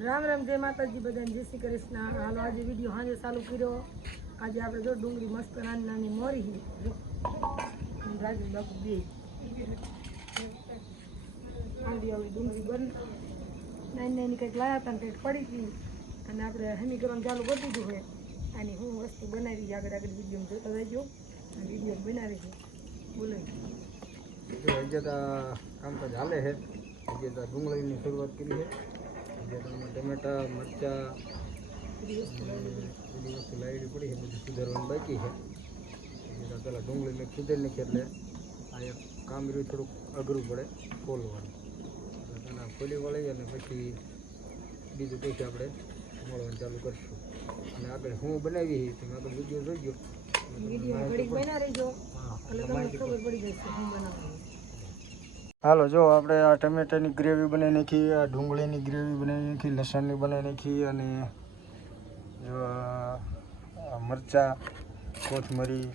રામ રામ, જય માતાજી બધાને, જય શ્રી કૃષ્ણ. હાલો, આજે વીડિયો સાંજે ચાલુ કર્યો. આજે આપણે જો ડુંગળી મસ્ત નાની નાની મોરી રાજુ બાપુ બે. આંધી આવી ડુંગળી બન. નાની નાની કંઈક લાયા હતા ને કંઈક પડી હતી. અને આપણે હેમી કરવાનું ચાલુ કરી દીધું હોય આની હું વસ્તુ બનાવી આગળ આગળ વીડિયો જોતા રહેજો. વીડિયો બનાવી છે. બોલો. કામ તો ચાલે છે. ડુંગળીની શરૂઆત કરી છે. ટમેટા મરચાં બધી વસ્તુ લાવેલી પડી છે બધું સુધારવાનું બાકી છે. પેલા પહેલાં ડુંગળી મેં સુધારી નાખી એટલે આ એક કામ રહ્યું થોડુંક અઘરું પડે ખોલવાનું. એટલે પહેલાં ખોલી વળી અને પછી બીજું કંઈક આપણે મળવાનું ચાલુ કરીશું. અને આગળ હું બનાવી તમે આગળ વીડિયો જોઈજો વીડિયો ઘડીક બના રહેજો. હા એટલે તમને ખબર પડી જશે હાલો, જો આપણે આ ટમેટાની ગ્રેવી બનાવી નાખી, આ ડુંગળીની ગ્રેવી બનાવી નાખી, લસણની બનાવી નાખી અને જો મરચાં, કોથમરી,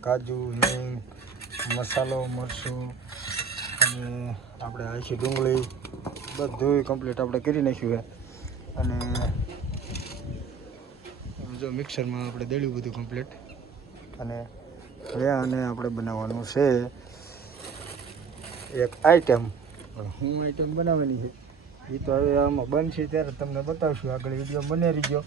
કાજુ, હિંગ, મસાલો, મરચું અને આપણે આખી ડુંગળી બધું કમ્પ્લીટ આપણે કરી નાખ્યું છે. અને જો મિક્સરમાં આપણે દેડ્યું બધું કમ્પ્લીટ અને અને આપણે બનાવવાનું છે. એક આઈટમ હું આઈટમ બનાવવાની છે. એ તો હવે આમાં બનશે ત્યારે તમને બતાવશું. આગળ વીડિયો બને રહીજો.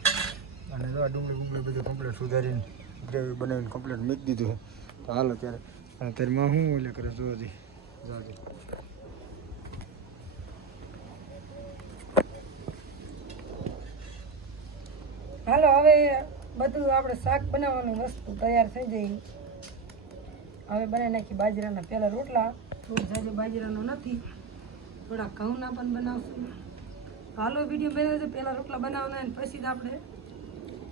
અને આ ડુંગળી બુંગળી બધું કમ્પ્લેટ સુધારીને ગ્રેવી બનાવીને કમ્પ્લેટ મૂકી દીધું છે. તો હાલો ત્યારે. અને અત્યારમાં હું એટલે કરે જોવાથી જાજો હાલો, હવે બધું આપણે શાક બનાવવાનું વસ્તુ તૈયાર થઈ જઈ હવે બનાવી નાખી બાજરાના પહેલાં રોટલા. રોજ જાજો બાજરાનો નથી થોડા ઘઉંના પણ બનાવશું. હાલો વીડિયો છે પહેલાં રોટલા બનાવવાના અને પછી જ આપણે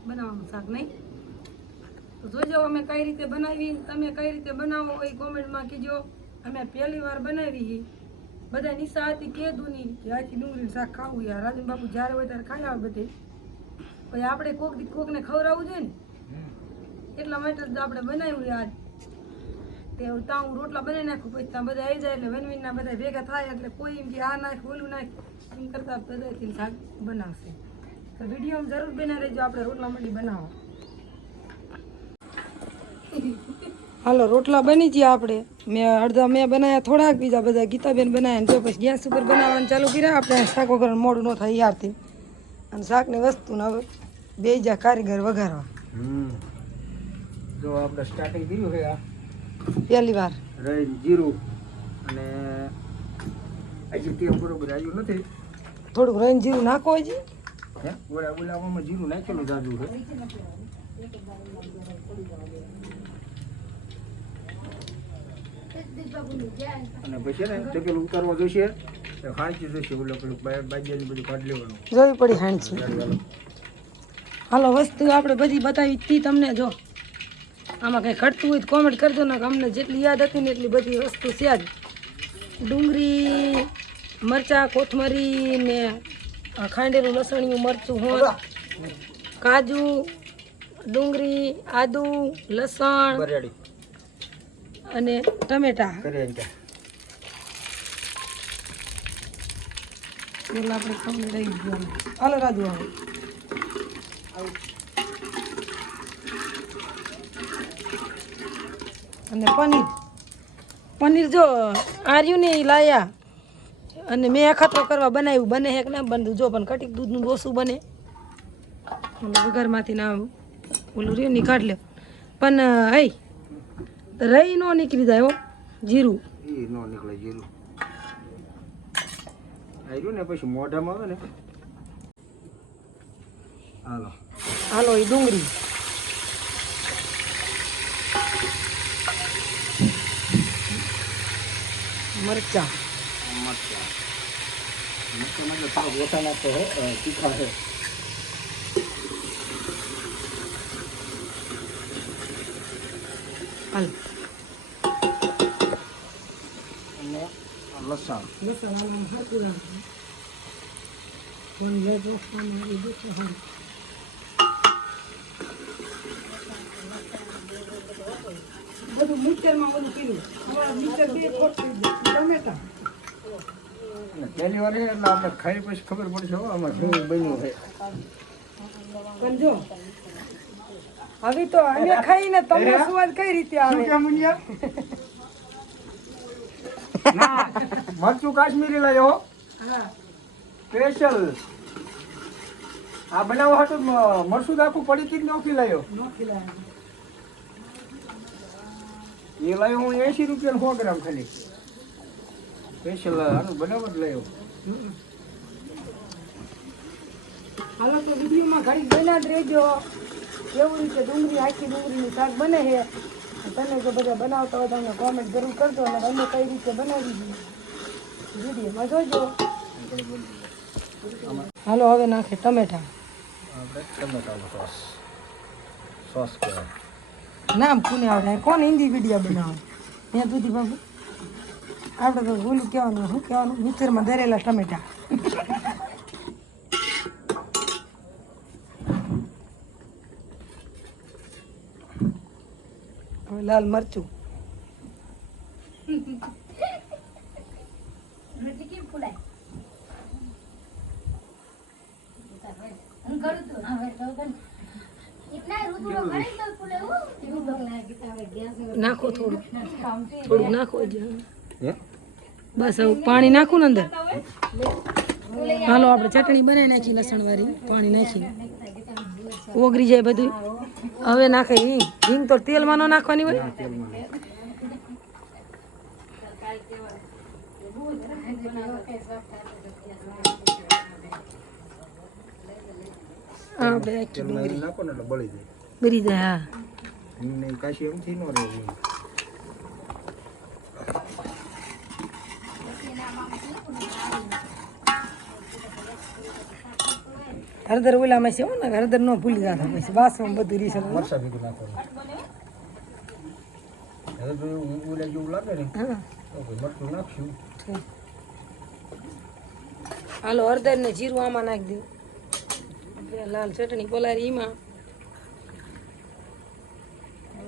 બનાવવાનું શાક નહીં? તો જોજો અમે કઈ રીતે બનાવી તમે કઈ રીતે બનાવો એ કોમેન્ટમાં કીજો અમે પહેલી વાર બનાવી બધા નિશા હતી કીધું નહીં કે આથી ડુંગળીનું શાક ખાવું યાર રાજન બાપુ જ્યારે હોય ત્યારે ખાઈ આવે બધે. પછી આપણે કોક કોકને ખવડાવવું જોઈએ ને? એટલા માટે જ આપણે બનાવ્યું આજ તે ત્યાં હું રોટલા બનાવી નાખું, પછી ત્યાં બધા આવી જાય એટલે વનવીનના બધા ભેગા થાય એટલે કોઈ એમ કે આ નાખ, ઓલું નાખ, એમ કરતાં બધાથી શાક બનાવશે. તો વીડિયો જરૂર બના રહેજો, આપણે રોટલા મંડી બનાવો. હાલો, રોટલા બની ગયા આપણે. મેં અડધા મેં બનાવ્યા થોડાક, બીજા બધા ગીતાબેન બનાવ્યા જો પછી ગેસ ઉપર બનાવવાનું ચાલુ કર્યા. આપણે શાક વગર મોડું ન થાય યારથી. અને શાકની વસ્તુને હવે બે જા કારીગર વઘારવા. જો આપણે સ્ટાર્ટિંગ કર્યું છે આ. પહેલી વાર. રહી જીરું અને હજી તેલ બરોબર આવ્યું નથી. થોડુંક રહીને જીરું નાખો હજી. હે? ઓલા જીરું નાખેલું જાજુ છે. અને પછી ને ચકેલું ઉતારવા જોઈશે. ખાંચી જોઈશે ઓલો પેલું બાજિયાની બધું કાઢી લેવાનું. જોવી પડી હાણસી હાલો. હાલો વસ્તુ આપણે બધી બતાવી તી તમને જો. આમાં કંઈ ઘટતું હોય તો કોમેન્ટ કરજો ને અમને જેટલી યાદ હતી ને એટલી બધી વસ્તુ છે જ. ડુંગળી મરચાં કોથમરી ને ખાંડેલું લસણિયું મરચું હોળ કાજુ ડુંગળી આદુ લસણ અને ટમેટા. આપણે ખબર લઈ ગયો. હાલો રાજુ હવે. અને પનીર. પનીર જો આર્યું ને લાયા. અને મેં ખાતરો કરવા બનાવ્યું. બને હેક ના બનતું? જો પણ કટીક દૂધનું ડોસું બને. ઘરમાંથી ના ઓલું રહ્યું ની કાઢ લે. પણ હઈ રહી નો નીકળી જાય હો જીરું. એ ન નીકળે જીરું. આવ્યું ને પછી મોઢામાં આવે ને. હાલો. હાલો એ ડુંગળી. મરચાં. મરચા મરચાં એટલે થોડોક ઓછા તો તીખા છે હાલ. અને લસણ. લસણ હરકું રાખવું ફોન લેજો ફોન એ દેખો હા મિક્સરમાં બધું પીલું. મિક્સર બે ખોટ ટમેટા. પહેલી વાર એટલે આપણે ખાઈ પછી ખબર પડશે આમાં શું બન્યું છે. પણ જો હવે તો અમે ખાઈને તમને સ્વાદ કઈ રીતે આવે? મરચું કાશ્મીરી લાવ્યો હો. સ્પેશિયલ. આ બનાવવા હાટું મરચું આખું પડી જ નોખી લાવ્યો. નોખી ખીલાય. એ લાવ્યો હું એસી રૂપિયા સો ગ્રામ ખાલી. સ્પેશિયલ આનું બનાવટ જ લાવ્યો હાલો તો વિડીયોમાં ખાલી બના જ રહેજો. કેવું રીતે ડુંગળી આખી ડુંગળીનું શાક બને છે? તમે જો બધા બનાવતા હોય તો અમને કોમેન્ટ જરૂર કરજો અને અમે કઈ રીતે બનાવી દીધું વિડીયોમાં જોજો. હાલો હવે નાખે ટમેટા. ટમેટાનો સોસ. સોસ કહેવાય. નામ કોને આવડે? કોણ હિન્દી વીડિયો બનાવે? ત્યાં સુધી બાબુ આપણે તો ભૂલું કહેવાનું શું કહેવાનું? મિક્સરમાં દરેલા ટમેટા. હવે લાલ મરચું. નાખો થોડું થોડું નાખો બસ હવે પાણી નાખું ને અંદર. હાલો આપણે ચટણી બનાવી નાખી લસણ વાળી પાણી નાખી ઓગળી જાય બધું હવે નાખે હિંગ. હિંગ તો તેલમાં ન નાખવાની હોય. હા, બળી જાય. બરી જાય હા એમને કાશી એમથી ન રહે એમ. હળદર ઓલામાં છે હો ને હળદર ન ભૂલી જતા પછી વાસમાં બધું રીસલ મરચાં ભેગું જો એવું ઓલા જેવું લાગે ને તો મરચું નાખશું હાલો હળદર ને જીરું આમાં નાખી દઉં. લાલ ચટણી પલારી એમાં.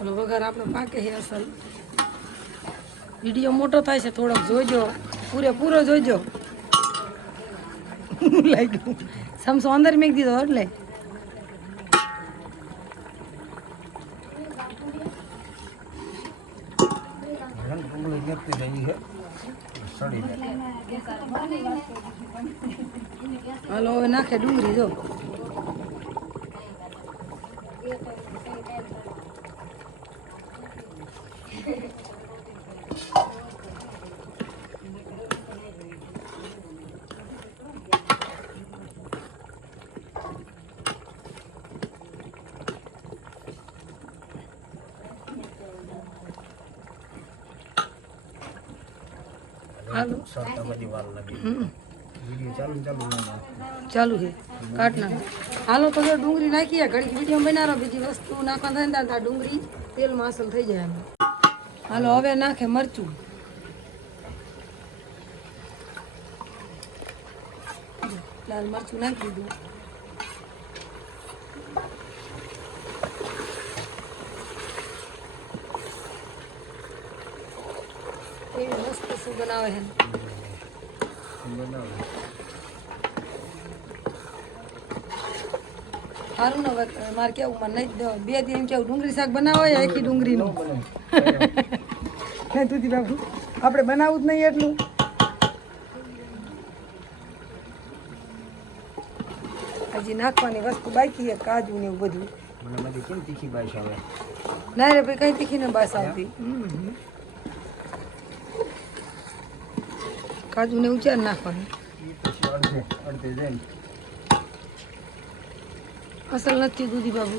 ઓલો વઘાર આપણો પાકે છે અસલ. વીડિયો મોટો થાય છે થોડોક જોજો. પૂરેપૂરો જોજો. લાગ્યું સમસો અંદર મેં દીધો એટલે. હાલો નાખે ડુંગળી જો હાલો સરતા બધી વાર લાગી હમ. વીડિયો ચાલુ ને ચાલુ ના ચાલુ છે. કાટ નાખો હાલો તો જો ડુંગળી નાખીએ. ઘડીક વીડિયો બનાવો. બીજી વસ્તુ નાખવા થાય ને ત્યાં ડુંગળી તેલમાં અસલ થઈ જાય એમ. હાલો હવે નાખે મરચું. જો, લાલ મરચું નાખી દીધું. એવી મસ્ત શું બનાવે છે. બનાવે સારું ને મારે કેવું મને નહીં બે દી એમ કેવું ડુંગળી શાક બનાવો આખી ડુંગળીનું. નહીં દૂધી બાબુ આપણે બનાવવું જ નહીં એટલું. હજી નાખવાની વસ્તુ બાકી છે કાજુ ને એવું બધું. ના રે ભાઈ કઈ તીખી ને બાસ આવતી હમ. કાજુ ને ઉચાર નાખવાનું. અસલ નથી દૂધી બાબુ.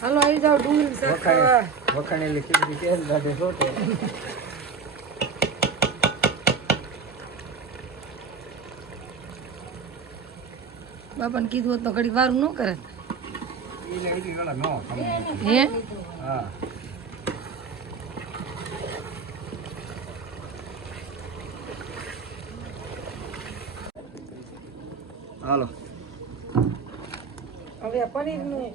હાલો આવી જાઓ ડુંગળી વખાણે વખાણેલી ખીચડી તેલ કાઢે સોટે બાપાને કીધું હોત તો ઘડી વારું ન કરે એટલે એટલી ગળા ન સમજે. હે? હા હાલો. હવે પનીર પનીરનું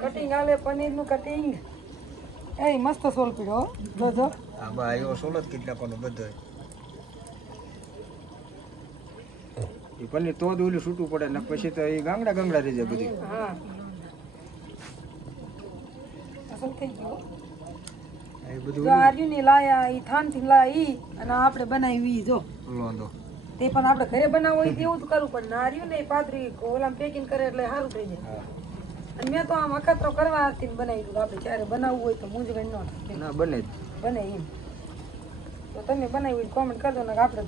કટિંગ આવે પનીરનું કટિંગ એ મસ્ત સોલ પીડો બધો હા. જો આ બા આવ્યો સોલ જ કેટલા પણ બધો એ પનીર તો જ ઓલું છૂટું પડે ને પછી તો એ ગાંગડા ગાંગડા રહી જાય બધી. હા અસલ થઈ ગયો એ બધું જો આર્યુની લાયા ઈ થાનથી લાયા ઈ અને આપણે બનાવી જો. લોંદો તે પણ આપણે ઘરે બનાવવું હોય તેવું જ કરવું પડે નાર્યું ને પાતરી ઓલામ પેકિંગ કરે એટલે સારું થઈ જાય. અને મેં તો આમ અખતરો કરવા બનાવી દીધું આપણે જ્યારે બનાવવું હોય તો મૂંઝવણ ન થાય. ના બને બને એમ. તો તમે બનાવી હોય કોમેન્ટ કરજો ને આપણે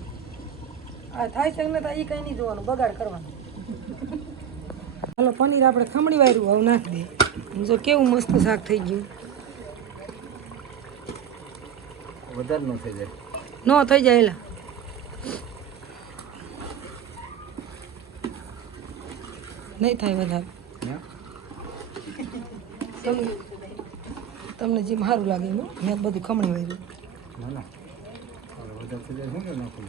આ થાય છે ને એ કંઈ નહીં જોવાનું બગાડ કરવાનું. હાલો પનીર આપણે ખમણી વાર્યું હવે નાખી દે. જો કેવું મસ્ત શાક થઈ ગયું. વધારે ન થઈ જાય. ન થઈ જાય એલા નહીં થાય વધારે? તમને તમને જેમ સારું લાગે એમ મેં બધું ખમણી વાર્યું.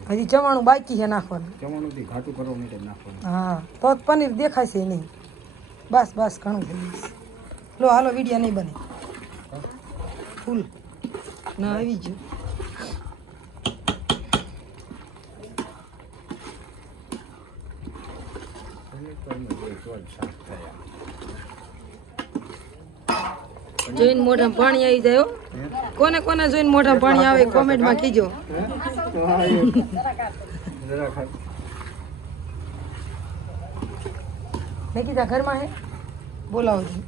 હજી ચવાણું બાકી છે નાખવાનું. જમવાનું ઘાટું કરવા માટે નાખવાનું. હા તો પનીર દેખાય છે નહીં. બસ બસ ઘણું થઈ લો હાલો વિડીયા નહીં બને. ફૂલ. ના આવી ગયું પનીર તો એમ જ હોય, તો જ શાક થાય જોઈને મોઢામાં પાણી આવી જાય કોને કોને જોઈને મોઢામાં પાણી આવે કોમેન્ટમાં કીજો. મેં કીધા ઘરમાં હે? બોલાવો છું.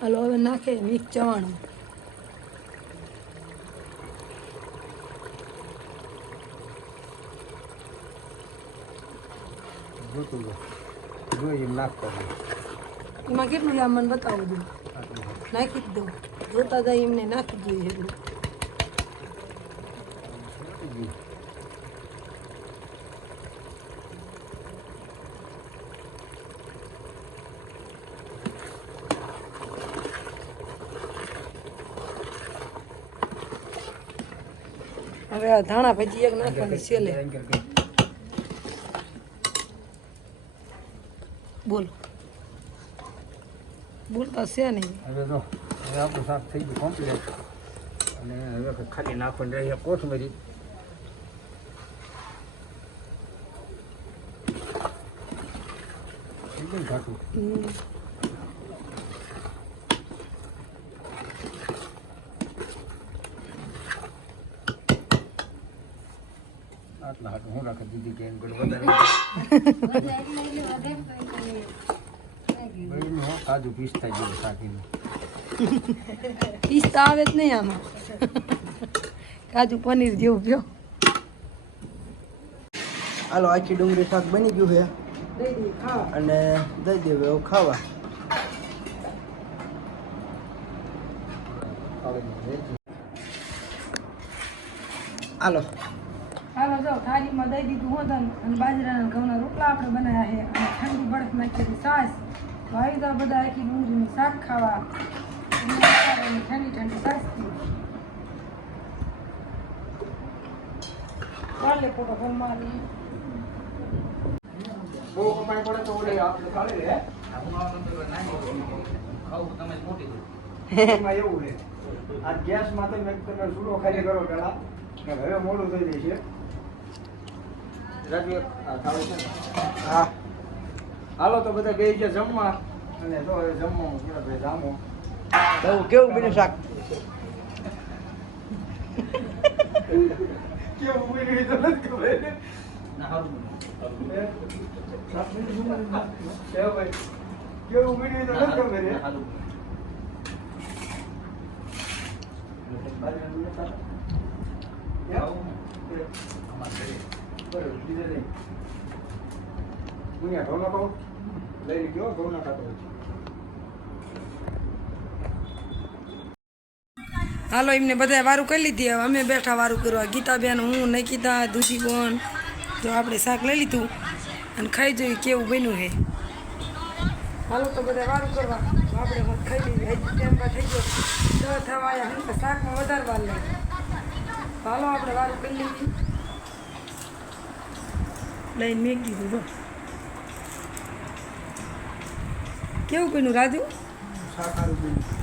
હાલો હવે નાખે મિક્સ ચવાણું. જોતું જોઈ એમ નાખવાનું એમાં કેટલું યા મને બતાવો દઉં. નાખી જ દઉં. જોતા જાય એમને નાખી દઈએ એટલું હવે આ ધાણા ભાજી એક નાખવાની છેલ્લે બોલો છે નહીં. હવે તો હવે આપણું શાક થઈ ગયું કમ્પ્લીટ અને હવે ખાલી નાખવાની રહી કોથમરી. એકદમ ઘાટું. આટલા હાટું હું રાખી દીધી કે એમ કરી વધારે. બળીને પિસ્તા જેવું શાકીનું. પિસ્તા આવે જ નહીં આમાં. કાજુ પનીર જેવું ગયો હાલો આખી ડુંગળી શાક બની ગયું છે. ખાવા અને દઈ દેવું એવું ખાવા. હાલો. હાલો જો થાળીમાં દઈ દીધું હોત અને અને બાજરાના ઘઉંના રોટલા આપણે બનાવ્યા છે. અને ઠંડી બરફ નાખી છાશ જાઓ બધા આખી ડુંગળીનું શાક ખાવા. ઠંડી ઠંડી પીવું ચાલે ફોટો ફોનમાં બહુ પડે તો ઓલે આપણે ચાલે રે. એમાં એવું રે. આ ગેસમાં તો મેં તમે ચૂલો ખાલી કરો પેલા. કે હવે મોડું થઈ જાય છે. હા. હાલો તો બધા બે ગયા જમવા. અને જો હવે જમવાનું છે ભાઈ જામો. બહુ કેવું બન્યું શાક? કેવું બન્યું એ તો નથી ખબર. કેવું એ તો નથી ખબર હે? બરોબર, બીજે નહીં. મુનિયા ઢોનો કહું? લઈ ગયો, ઘઉંના કાઢો હાલો, એમને બધા વારું કરી લીધી. હવે અમે બેઠા વારું કરવા. ગીતાબેન, હું, નૈકિતા દૂધી બોન જો આપણે શાક લઈ લીધું અને ખાઈ જોઈએ કેવું બન્યું હે હાલો, તો બધા વારું કરવા. આપણે ખાઈ લીધી હજી ટાઈમ પર થઈ ગયો. દસ થવા આવ્યા હું તો શાકમાં વધારે વાર લઈ હાલો, આપણે વારું કરી લીધી લઈને મેં દીધું જો. કેવું બન્યું રાજુ સારું